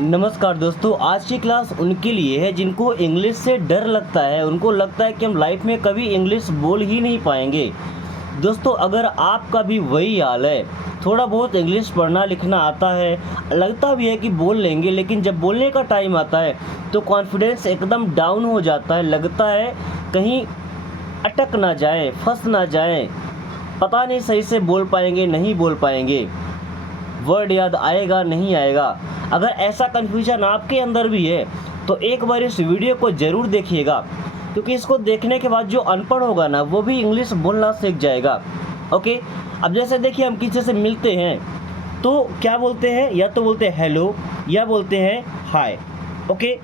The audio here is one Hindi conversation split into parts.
नमस्कार दोस्तों, आज की क्लास उनके लिए है जिनको इंग्लिश से डर लगता है। उनको लगता है कि हम लाइफ में कभी इंग्लिश बोल ही नहीं पाएंगे। दोस्तों, अगर आपका भी वही हाल है, थोड़ा बहुत इंग्लिश पढ़ना लिखना आता है, लगता भी है कि बोल लेंगे, लेकिन जब बोलने का टाइम आता है तो कॉन्फिडेंस एकदम डाउन हो जाता है। लगता है कहीं अटक ना जाए, फंस ना जाए, पता नहीं सही से बोल पाएंगे नहीं बोल पाएंगे, वर्ड याद आएगा नहीं आएगा। अगर ऐसा कन्फ्यूजन आपके अंदर भी है तो एक बार इस वीडियो को ज़रूर देखिएगा, क्योंकि इसको देखने के बाद जो अनपढ़ होगा ना, वो भी इंग्लिश बोलना सीख जाएगा। ओके, अब जैसे देखिए, हम किसी से मिलते हैं तो क्या बोलते हैं? या तो बोलते हैं हेलो या बोलते हैं हाय। ओके,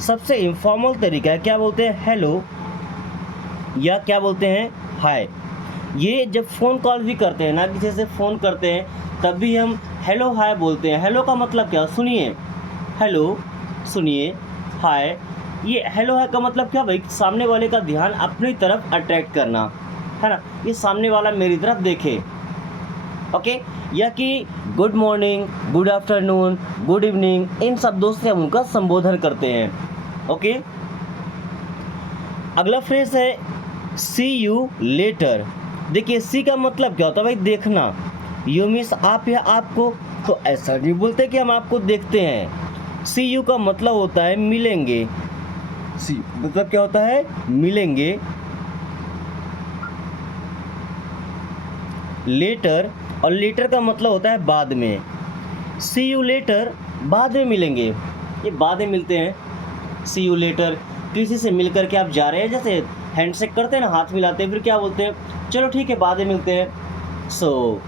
सबसे इनफॉर्मल तरीका है, क्या बोलते हैं? हेलो या क्या बोलते हैं? हाय। ये जब फ़ोन कॉल भी करते हैं ना, किसी से फ़ोन करते हैं, तब भी हम हेलो हाय बोलते हैं। हेलो का मतलब क्या? सुनिए, हेलो सुनिए, हाय। ये हेलो हाय का मतलब क्या भाई? सामने वाले का ध्यान अपनी तरफ अट्रैक्ट करना, है ना? ये सामने वाला मेरी तरफ देखे। ओके, या कि good morning, good afternoon, good evening, इन शब्दों से हम उनका संबोधन करते हैं। ओके, अगला फ्रेज है सी यू लेटर। देखिए, सी का मतलब क्या होता है भाई? देखना। यू मीन्स आप या आपको, तो ऐसा नहीं बोलते कि हम आपको देखते हैं। सी यू का मतलब होता है मिलेंगे। सी मतलब क्या होता है? मिलेंगे। लेटर, और लेटर का मतलब होता है बाद में। सी यू लेटर, बाद में मिलेंगे, ये बाद में मिलते हैं। सी यू लेटर, किसी से मिल करके आप जा रहे हैं, जैसे हैंडशेक करते हैं ना, हाथ मिलाते हैं, फिर क्या बोलते हैं? चलो ठीक है, बाद में मिलते हैं। So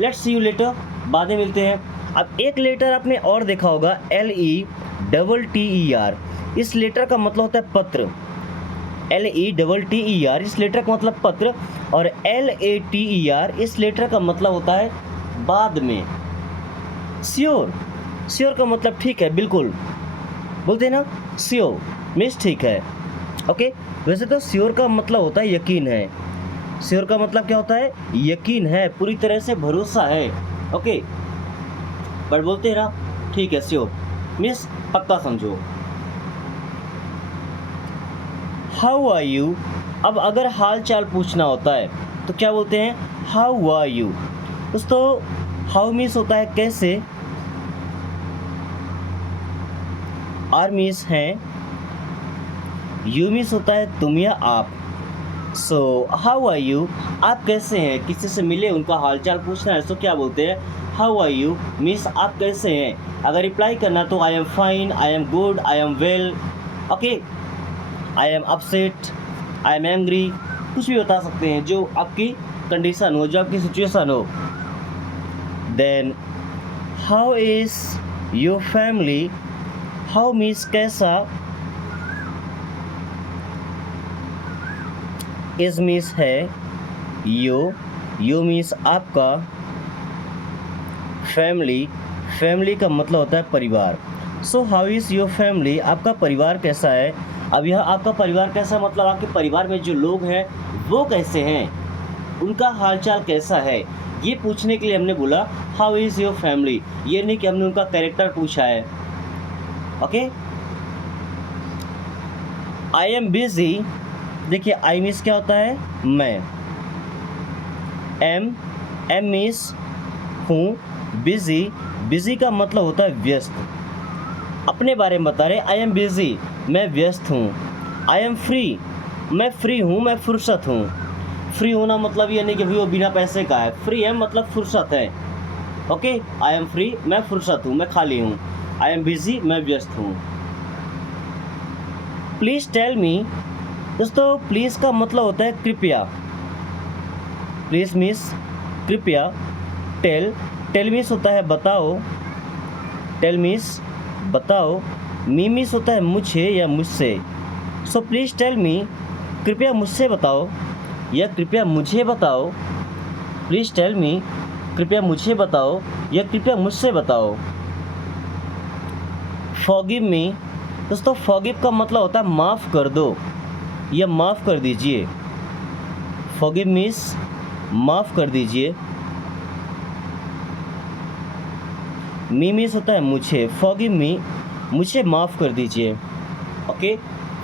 let's see you later, बाद में मिलते हैं। अब एक लेटर आपने और देखा होगा, LETTER। इस लेटर का मतलब होता है पत्र। LETTER, इस लेटर का मतलब पत्र। और LATER, इस लेटर का मतलब होता है बाद में। श्योर, श्योर का मतलब ठीक है, बिल्कुल बोलते हैं ना, श्योर मीन्स ठीक है। ओके, वैसे तो श्योर का मतलब होता है यकीन है। श्योर का मतलब क्या होता है? यकीन है, पूरी तरह से भरोसा है। ओके, पर बोलते हैं ना, ठीक है, श्योर मीन्स पक्का समझो। हाउ आर यू, अब अगर हाल चाल पूछना होता है तो क्या बोलते हैं? How are you. दोस्तों, हाउ मीन्स होता है कैसे, आर मीन्स हैं, यू मीन्स होता है तुम या आप। सो हाउ आर यू, आप कैसे हैं? किसी से मिले, उनका हालचाल पूछना है, तो क्या बोलते हैं? हाउ आर यू मीन्स आप कैसे हैं। अगर रिप्लाई करना तो आई am fine, I am good, I am well. Okay, I am upset, I am angry, कुछ भी बता सकते हैं जो आपकी कंडीशन हो, जो आपकी सिचुएशन हो। Then how is your family, how means कैसा, इज मीन्स है, यू मीन्स आपका, फैमिली, फैमिली का मतलब होता है परिवार। So how is your family, आपका परिवार कैसा है। अब यह आपका परिवार कैसा मतलब आपके परिवार में जो लोग हैं वो कैसे हैं, उनका हालचाल कैसा है, ये पूछने के लिए हमने बोला हाउ इज़ योर फैमिली। ये नहीं कि हमने उनका कैरेक्टर पूछा है। ओके, आई एम बिजी, देखिए आई मीन्स क्या होता है? मैं। एम मीन्स हूँ। बिजी, बिजी का मतलब होता है व्यस्त। अपने बारे में बता रहे, आई एम बिजी, मैं व्यस्त हूँ। आई एम फ्री, मैं फ्री हूँ, मैं फुर्सत हूँ। फ्री होना मतलब ये नहीं कि वो बिना पैसे का है, फ्री है मतलब फुर्सत है। ओके, आई एम फ्री, मैं फुर्सत हूँ, मैं खाली हूँ। आई एम बिजी, मैं व्यस्त हूँ। प्लीज़ टेल मी, दोस्तों प्लीज़ का मतलब होता है कृपया। प्लीज़ मीन्स कृपया। टेल मीन्स होता है बताओ। टेल मीन्स बताओ। मी मीन्स होता है मुझे या मुझसे। सो प्लीज़ टेल मी, कृपया मुझसे बताओ, या कृपया मुझे बताओ। प्लीज़ टेल मी, कृपया मुझे बताओ, या कृपया मुझसे बताओ। फॉरगिव मी, दोस्तों फॉरगिव का मतलब होता है माफ़ कर दो या माफ़ कर दीजिए। फॉरगिव मीन्स माफ़ कर दीजिए। मी मीन्स होता है मुझे, फॉरगिव मी मुझे माफ़ कर दीजिए। ओके,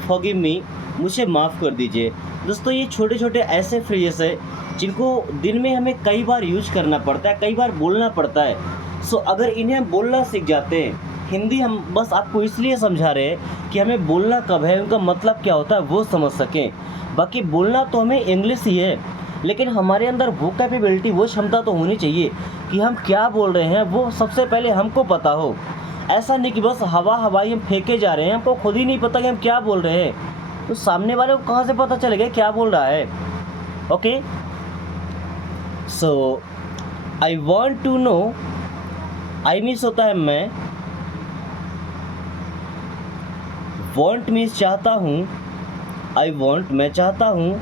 फॉरगिव मी मुझे माफ़ कर दीजिए। दोस्तों ये छोटे छोटे ऐसे फ्रेजेस है जिनको दिन में हमें कई बार यूज करना पड़ता है, कई बार बोलना पड़ता है। सो अगर इन्हें हम बोलना सीख जाते हैं, हिंदी हम बस आपको इसलिए समझा रहे हैं कि हमें बोलना कब है, उनका मतलब क्या होता है वो समझ सकें। बाकी बोलना तो हमें इंग्लिश ही है, लेकिन हमारे अंदर वो कैपेबिलिटी, वो क्षमता तो होनी चाहिए कि हम क्या बोल रहे हैं वो सबसे पहले हमको पता हो। ऐसा नहीं कि बस हवाई हम फेंके जा रहे हैं, हमको खुद ही नहीं पता कि हम क्या बोल रहे हैं, तो सामने वाले को कहाँ से पता चलेगा क्या बोल रहा है। Okay, so I want to know, I means होता है मैं, वॉन्ट मीन्स चाहता हूँ, आई वॉन्ट मैं चाहता हूँ,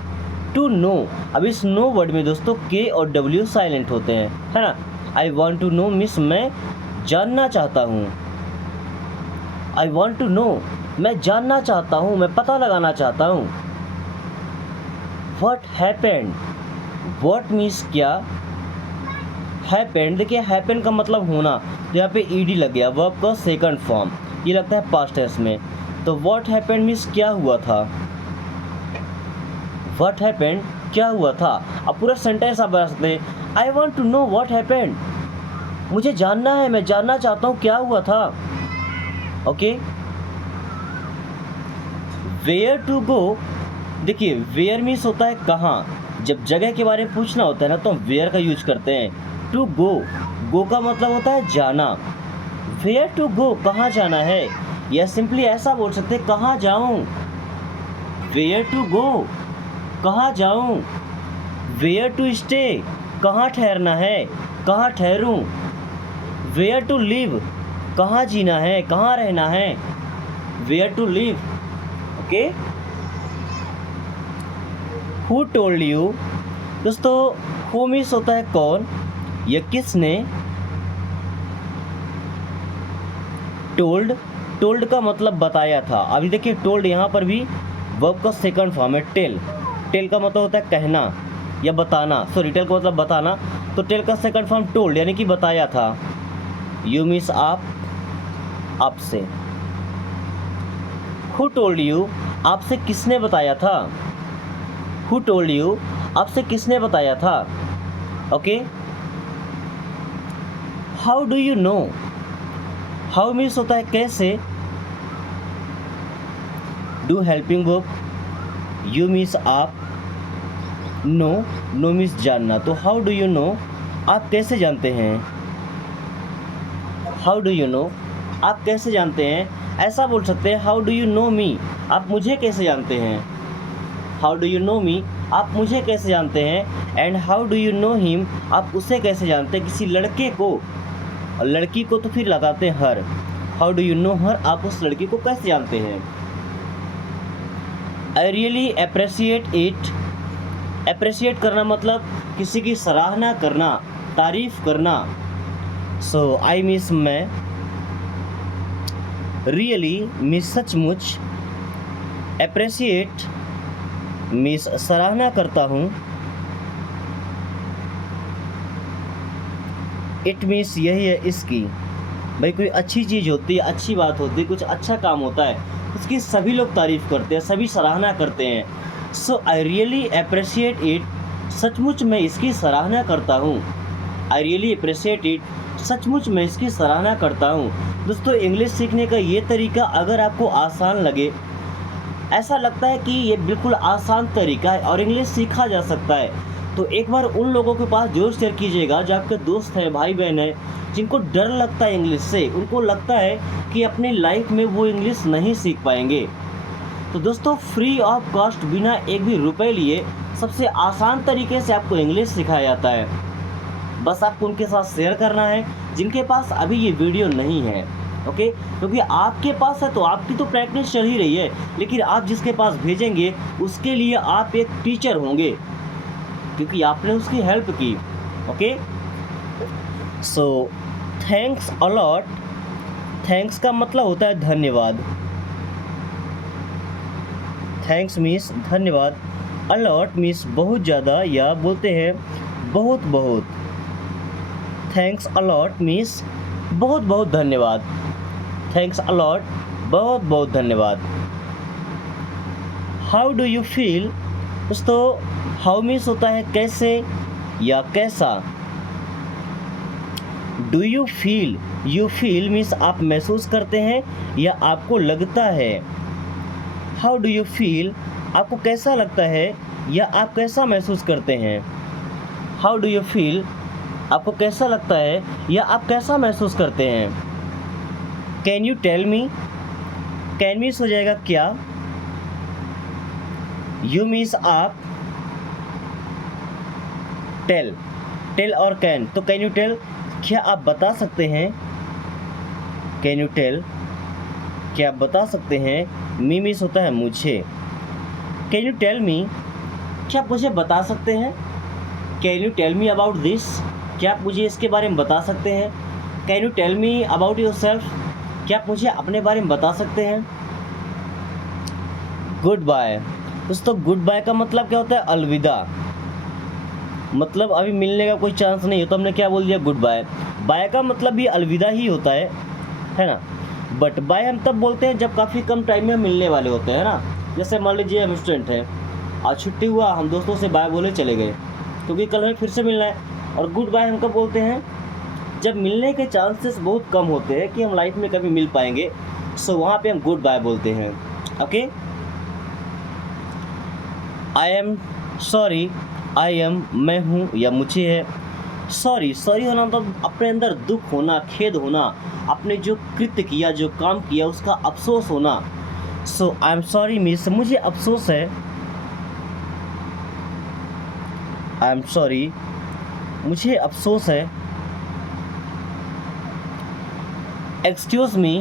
टू नो, अब इस नो वर्ड में दोस्तों के और डब्ल्यू साइलेंट होते हैं, है ना। I want to know means मैं जानना चाहता हूँ, आई वॉन्ट टू नो मैं जानना चाहता हूँ, मैं पता लगाना चाहता हूँ। व्हाट हैपेंड, व्हाट मीन्स क्या, हैपेंड, देखिए हैपन का मतलब होना, तो यहाँ पे ईडी लग गया, वर्ब का सेकंड फॉर्म, ये लगता है पास्ट टेंस में। तो व्हाट हैपेंड मीन्स क्या हुआ था, व्हाट हैपेंड क्या हुआ था। अब पूरा सेंटेंस आप बना सकते हैं, I want to know what happened, मुझे जानना है, मैं जानना चाहता हूँ क्या हुआ था। ओके, वेयर टू गो, देखिए वेयर मीन्स होता है कहाँ, जब जगह के बारे में पूछना होता है ना तो हम वेयर का यूज करते हैं। टू गो, गो का मतलब होता है जाना, वेयर टू गो कहाँ जाना है, या सिंपली ऐसा बोल सकते हैं कहाँ जाऊँ, वेयर टू गो कहाँ जाऊँ, वेयर टू स्टे कहाँ ठहरना है, कहाँ ठहरूँ, वेयर टू लिव कहाँ जीना है, कहाँ रहना है, where to live. Okay, who told you, दोस्तों हु मीन्स होता है कौन, या किसने, टोल्ड, टोल्ड का मतलब बताया था। अभी देखिए टोल्ड यहाँ पर भी वर्ब का सेकंड फॉर्म है, टेल, टेल का मतलब होता है कहना या बताना, सॉरी टेल का मतलब बताना, तो टेल का सेकंड फॉर्म टोल्ड यानी कि बताया था। यू मीन्स आप, आपसे। हु टोल्ड यू, आपसे किसने बताया था, हु टोल्ड यू आपसे किसने बताया था। Okay, how do you know, how means होता है कैसे, do helping verb, you means आप, नो, नो मीन्स जानना, तो हाउ डू यू नो आप कैसे जानते हैं, हाउ डू यू नो आप कैसे जानते हैं। ऐसा बोल सकते हैं हाउ डू यू नो मी, आप मुझे कैसे जानते हैं, हाउ डू यू नो मी आप मुझे कैसे जानते हैं। And how do you know him, आप उसे कैसे जानते हैं, किसी लड़के को, और लड़की को तो फिर लगाते हैं हर, हाउ डू यू नो हर, आप उस लड़की को कैसे जानते हैं। I really appreciate it, appreciate करना मतलब किसी की सराहना करना, तारीफ करना। सो आई मीन्स मैं, रियली मीन्स सचमुच, अप्रिशिएट मीन्स सराहना करता हूँ, इट मीन्स यही है इसकी, भाई कोई अच्छी चीज़ होती है, अच्छी बात होती है, कुछ अच्छा काम होता है, उसकी सभी लोग तारीफ़ करते हैं, सभी सराहना करते हैं। सो आई रियली अप्रिशिएट इट, सचमुच मैं इसकी सराहना करता हूँ, आई रियली अप्रिशिएट इट, सचमुच मैं इसकी सराहना करता हूँ। दोस्तों इंग्लिश सीखने का ये तरीका अगर आपको आसान लगे, ऐसा लगता है कि ये बिल्कुल आसान तरीका है और इंग्लिश सीखा जा सकता है, तो एक बार उन लोगों के पास जरूर शेयर कीजिएगा जो आपके दोस्त हैं, भाई बहन हैं, जिनको डर लगता है इंग्लिश से, उनको लगता है कि अपनी लाइफ में वो इंग्लिश नहीं सीख पाएंगे। तो दोस्तों फ्री ऑफ कॉस्ट, बिना एक भी रुपए लिए, सबसे आसान तरीके से आपको इंग्लिश सिखाया जाता है। बस आपको उनके साथ शेयर करना है जिनके पास अभी ये वीडियो नहीं है। ओके, क्योंकि आपके पास है तो आपकी तो प्रैक्टिस चल ही रही है, लेकिन आप जिसके पास भेजेंगे उसके लिए आप एक टीचर होंगे, क्योंकि आपने उसकी हेल्प की। Okay, so thanks a lot, thanks का मतलब होता है धन्यवाद, थैंक्स मीन्स धन्यवाद, अलॉट मीन्स बहुत ज़्यादा या बोलते हैं बहुत बहुत। थैंक्स अलॉट मीन्स बहुत बहुत धन्यवाद, थैंक्स अ लॉट, बहुत बहुत धन्यवाद। हाउ डू यू फील, दोस्तों हाउ मीन्स होता है कैसे या कैसा। Do you feel, you feel means आप महसूस करते हैं या आपको लगता है। हाउ डू यू फील, आपको कैसा लगता है या आप कैसा महसूस करते हैं। हाउ डू यू फील, आपको कैसा लगता है या आप कैसा महसूस करते हैं। Can you tell me, can means हो जाएगा क्या, यू मीन्स आप, टेल, टेल और कैन, तो कैन यू टेल, क्या आप बता सकते हैं। कैन यू टेल, क्या आप बता सकते हैं। मी मीन्स होता है मुझे। कैन यू टेल मी, क्या आप मुझे बता सकते हैं। Can you tell me about this, क्या आप मुझे इसके बारे में बता सकते हैं। Can you tell me about yourself, क्या आप मुझे अपने बारे में बता सकते हैं। गुड बाय, दोस्तों गुड बाय का मतलब क्या होता है, अलविदा, मतलब अभी मिलने का कोई चांस नहीं है तो हमने क्या बोल दिया, गुड बाय। बाय का मतलब भी अलविदा ही होता है ना। बट बाय हम तब बोलते हैं जब काफ़ी कम टाइम में हम मिलने वाले होते हैं ना। जैसे मान लीजिए हम स्टूडेंट हैं, आज छुट्टी हुआ, हम दोस्तों से बाय बोले चले गए क्योंकि कल हमें फिर से मिलना है। और गुड बाय हम कब बोलते हैं, जब मिलने के चांसेस बहुत कम होते हैं कि हम लाइफ में कभी मिल पाएंगे, सो वहाँ पे हम गुड बाय बोलते हैं। Okay, I am sorry, I am मैं हूँ या मुझे है। सॉरी, सॉरी होना मतलब अपने अंदर दुख होना, खेद होना, अपने जो कृत्य किया, जो काम किया उसका अफसोस होना। सो आई एम सॉरी मीन्स मुझे अफसोस है। आई एम सॉरी, मुझे अफसोस है। एक्सक्यूज़ मी,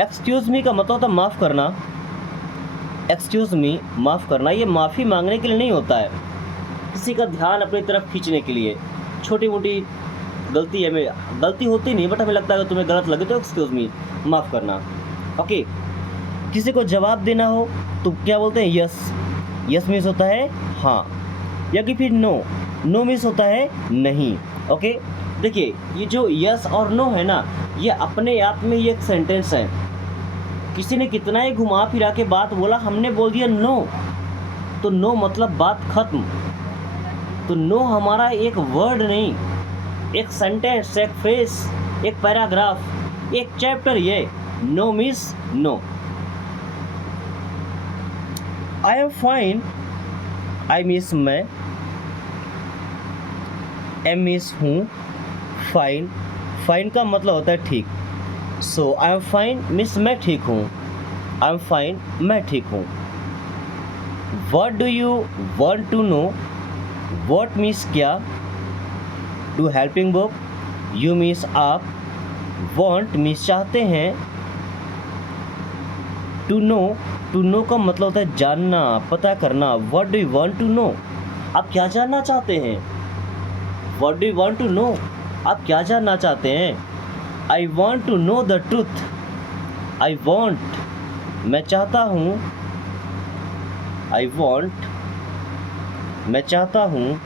एक्सक्यूज़ मी का मतलब होता है माफ़ करना। एक्सक्यूज़ मी, माफ़ करना, ये माफ़ी मांगने के लिए नहीं होता है, किसी का ध्यान अपनी तरफ खींचने के लिए। छोटी मोटी गलती है, हमें गलती होती नहीं बट हमें लगता है अगर तुम्हें गलत लगे तो एक्सक्यूज़ मी, माफ़ करना। ओके, किसी को जवाब देना हो तो क्या बोलते हैं, यस। यस मीन्स होता है हाँ, या कि फिर नो, नो मीन्स होता है नहीं। ओके, देखिए ये जो यस और नो है ना, ये अपने आप में ये एक सेंटेंस है। किसी ने कितना ही घुमा फिरा के बात बोला, हमने बोल दिया नो, तो नो मतलब बात खत्म। तो नो हमारा एक वर्ड नहीं, एक सेंटेंस, एक फ्रेज, एक पैराग्राफ, एक चैप्टर, ये no means no. I am fine, I means मैं, एम मीन्स हूँ, फाइन, फाइन का मतलब होता है ठीक। So I am fine means मैं ठीक हूँ, आई एम फाइन मैं ठीक हूँ। What do you want to know, what means क्या, do helping verb, you means आप, वांट मीन्स चाहते हैं, टू नो का मतलब होता है जानना, पता करना। What do you want to know, आप क्या जानना चाहते हैं। What do you want to know, आप क्या जानना चाहते हैं। I want to know the truth, I want मैं चाहता हूँ, आई वांट मैं चाहता हूँ,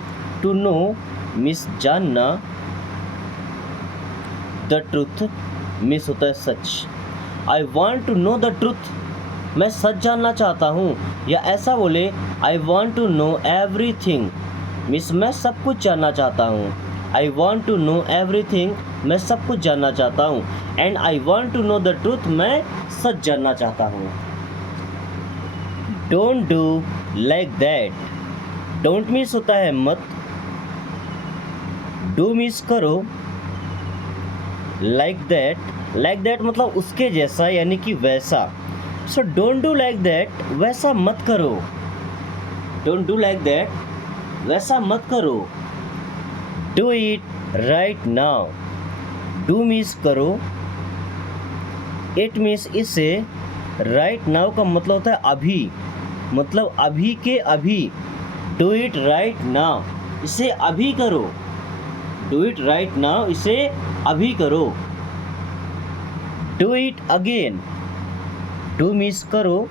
टू नो मीन्स जानना, द ट्रूथ मीन्स होता है सच। I want to know the truth, मैं सच जानना चाहता हूँ। या ऐसा बोले, I want to know everything means मैं सब कुछ जानना चाहता हूँ। I want to know everything, मैं सब कुछ जानना चाहता हूँ। And I want to know the truth, मैं सच जानना चाहता हूँ। Don't do like that, don't means होता है मत, डू मीन्स करो, लाइक दैट मतलब उसके जैसा यानी कि वैसा। So don't do like that, वैसा मत करो। डोंट डू लाइक दैट, वैसा मत करो। Do it right now, do means करो, इट मीन्स इसे, राइट नाउ का मतलब होता है अभी, मतलब अभी के अभी। डू इट राइट नाउ, इसे अभी करो। डू इट राइट नाउ, इसे अभी करो। Do it again, do means करो,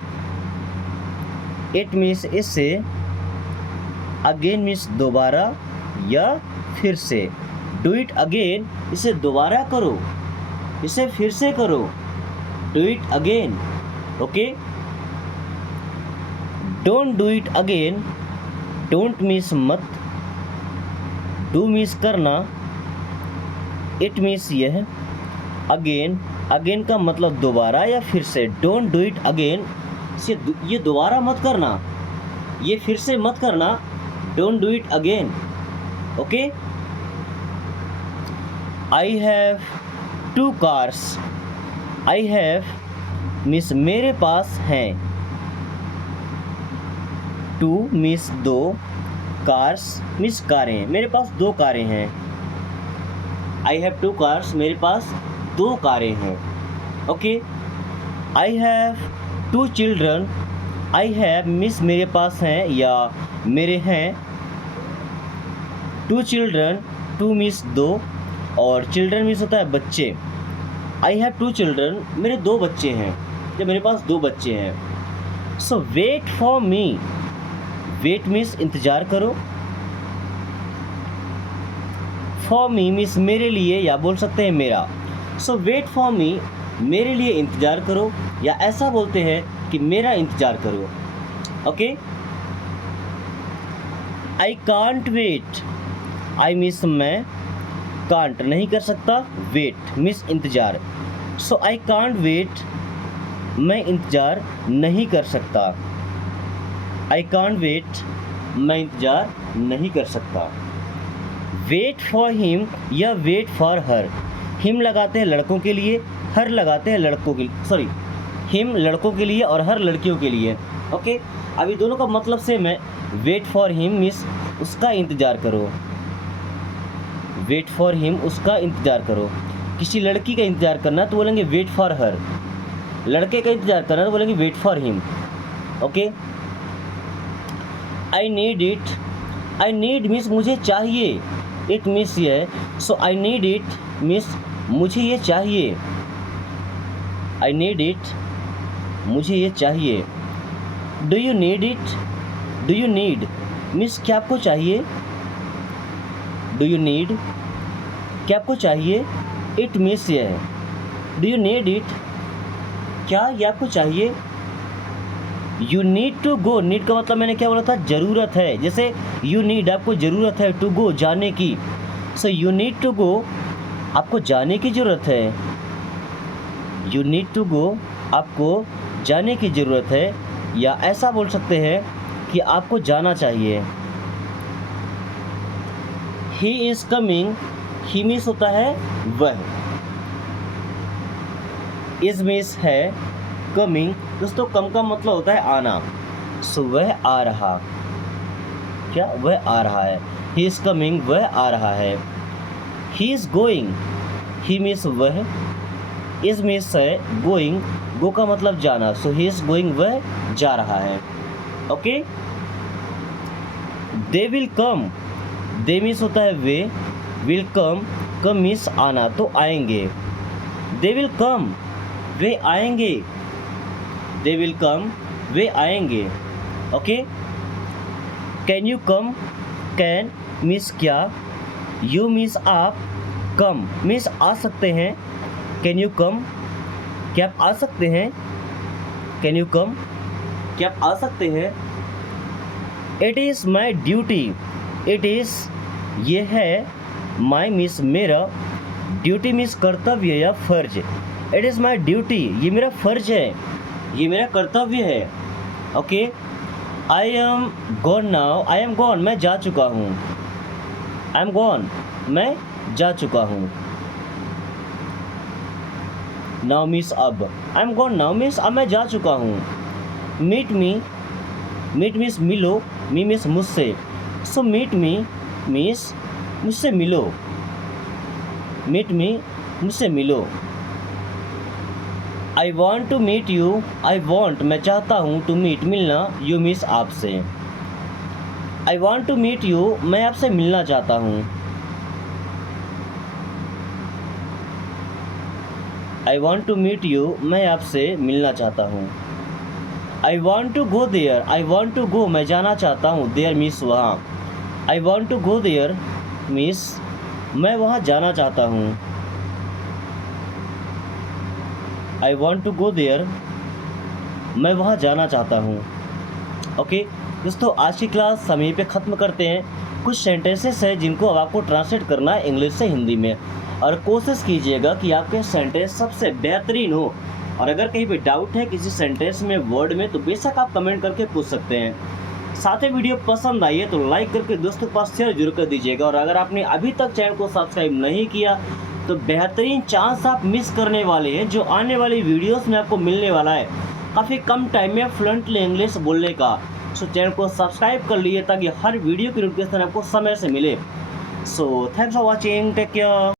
इट मीन्स इससे, अगेन मीन्स दोबारा या फिर से। डू इट अगेन, इसे दोबारा करो। इसे फिर से करो, do it again. Okay, don't do it again, don't means मत, डू मीन्स करना, इट मीन्स यह, अगेन, अगेन का मतलब दोबारा या फिर से। डोंट डू इट अगेन, ये दोबारा मत करना, ये फिर से मत करना, don't do it again. Okay, I have 2 cars, I have means मेरे पास हैं, 2 मीन्स 2, कार्स मीन्स कारें, मेरे पास 2 कारें हैं। आई हैव 2 cars, मेरे पास 2 कारें हैं। Okay, I have 2 children, I have means मेरे पास हैं या मेरे हैं, 2 children, 2 मीन्स 2 और चिल्ड्रन मीन्स होता है बच्चे। आई हैव 2 children, मेरे 2 बच्चे हैं या मेरे पास 2 बच्चे हैं। So wait for me, wait means इंतज़ार करो, फॉर मी मीन्स मेरे लिए या बोल सकते हैं मेरा। सो वेट फॉर मी, मेरे लिए इंतज़ार करो, या ऐसा बोलते हैं कि मेरा इंतज़ार करो। Okay, I can't wait, I means मैं, कांट नहीं कर सकता, वेट मीन्स इंतज़ार। सो आई कांट वेट, मैं इंतज़ार नहीं कर सकता, आई कांट वेट, मैं इंतज़ार नहीं कर सकता। वेट फॉर हिम या वेट फॉर हर, हिम लगाते हैं लड़कों के लिए, हर लगाते हैं लड़कों के लिए, सॉरी, हिम लड़कों के लिए और हर लड़कियों के लिए। ओके, अभी दोनों का मतलब सेम है। वेट फॉर हिम मीन्स उसका इंतज़ार करो, वेट फॉर हिम उसका इंतज़ार करो। किसी लड़की का इंतज़ार करना तो बोलेंगे वेट फॉर हर, लड़के का इंतज़ार करना तो बोलेंगे wait for him. Okay, I need it, I need means मुझे चाहिए, इट मीन्स ये है। So I need it means मुझे ये चाहिए, आई नीड इट, मुझे ये चाहिए। Do you need it, do you need means क्या आपको चाहिए, डू यू नीड क्या आपको चाहिए, इट मीन्स ये है। डू यू नीड इट, क्या ये आपको चाहिए। You need to go, need का मतलब मैंने क्या बोला था, ज़रूरत है। जैसे यू नीड आपको ज़रूरत है, टू गो जाने की। So you need to go, आपको जाने की ज़रूरत है, यू नीड टू गो, आपको जाने की ज़रूरत है, या ऐसा बोल सकते हैं कि आपको जाना चाहिए। He is coming, he means होता है वह, इज़ मीन्स है, कमिंग दोस्तों कम का मतलब होता है आना। सो वह आ रहा, क्या वह आ रहा है, ही इज़ कमिंग वह आ रहा है। He is going, he means वह, इज़ मीन्स है, गोइंग गो का मतलब जाना। सो ही इज़ गोइंग वह जा रहा है। Okay, they will come, they means होता है वे, विल कम, कम मीन्स आना तो आएंगे। दे विल कम, वे आएंगे, दे विल कम, वे आएंगे। Okay, can you come, can means क्या, यू मीन्स आप, कम मीन्स आ सकते हैं। कैन यू कम, क्या आप आ सकते हैं, कैन यू कम, क्या आप आ सकते हैं। It is my duty, it is ये है, माई मीन्स मेरा, ड्यूटी मीन्स कर्तव्य या फर्ज। इट इज़ माई ड्यूटी, ये मेरा फर्ज है, ये मेरा कर्तव्य है। Okay, I am gone now, I am gone मैं जा चुका हूँ, आई एम गॉन मैं जा चुका हूँ। नाउ मीन्स अब, I am gone now means अब मैं जा चुका हूँ। मीट मी, मीट मीन्स मिलो, मी मीन्स मुझसे। सो मीट मी मीन्स मुझसे मिलो, मीट मी मुझसे मिलो। I want to meet you, I want मैं चाहता हूँ, टू मीट मिलना, यू मीन्स आपसे। I want to meet you मैं आपसे मिलना चाहता हूँ। I want to meet you मैं आपसे मिलना चाहता हूँ। I want to go there, I want to go मैं जाना चाहता हूँ, देयर मीन्स वहाँ। I want to go there means मैं वहाँ जाना चाहता हूँ। I want to go there, मैं वहाँ जाना चाहता हूँ। ओके दोस्तों, आज की क्लास हम यहीं पे ख़त्म करते हैं। कुछ सेंटेंसेस है जिनको अब आपको ट्रांसलेट करना है इंग्लिश से हिंदी में, और कोशिश कीजिएगा कि आपके सेंटेंस सबसे बेहतरीन हो। और अगर कहीं पे डाउट है किसी सेंटेंस में, वर्ड में, तो बेशक आप कमेंट करके पूछ सकते हैं। साथ ही वीडियो पसंद आई है तो लाइक करके दोस्तों के पास शेयर जरूर कर दीजिएगा। और अगर आपने अभी तक चैनल को सब्सक्राइब नहीं किया तो बेहतरीन चांस आप मिस करने वाले हैं जो आने वाली वीडियोस में आपको मिलने वाला है, काफ़ी कम टाइम में फ्लुएंटली इंग्लिश बोलने का। सो चैनल को सब्सक्राइब कर लीजिए ताकि हर वीडियो की नोटिफिकेशन आपको समय से मिले। So thanks for watching, take care.